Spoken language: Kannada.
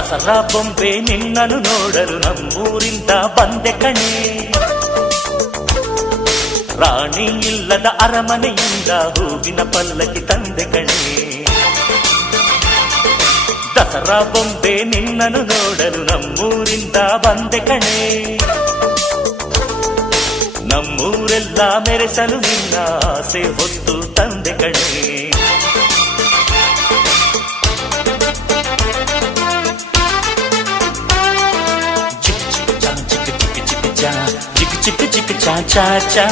ದಸರಾ ಬೊಂಬೆ ನಿನ್ನನ್ನು ನೋಡಲು ನಮ್ಮೂರಿಂದ ಬಂದೆ ಕಣೆ. ರಾಣಿ ಇಲ್ಲದ ಅರಮನೆಯಿಂದ ಹೂವಿನ ಪಲ್ಲಕ್ಕಿ ತಂದೆ ಕಣೆ. ದಸರಾ ಬೊಂಬೆ ನಿನ್ನನ್ನು ನೋಡಲು ನಮ್ಮೂರಿಂದ ಬಂದೆ ಕಣೆ. ನಮ್ಮೂರೆಲ್ಲ ಮೆರೆಸಲು ನಿನ್ನ ಆಸೆ ಹೊತ್ತು ತಂದೆ ಕಣೆ. ಚಿಕ್ ಚಿಕ್ ಚಾ ಚಾ ಚಾ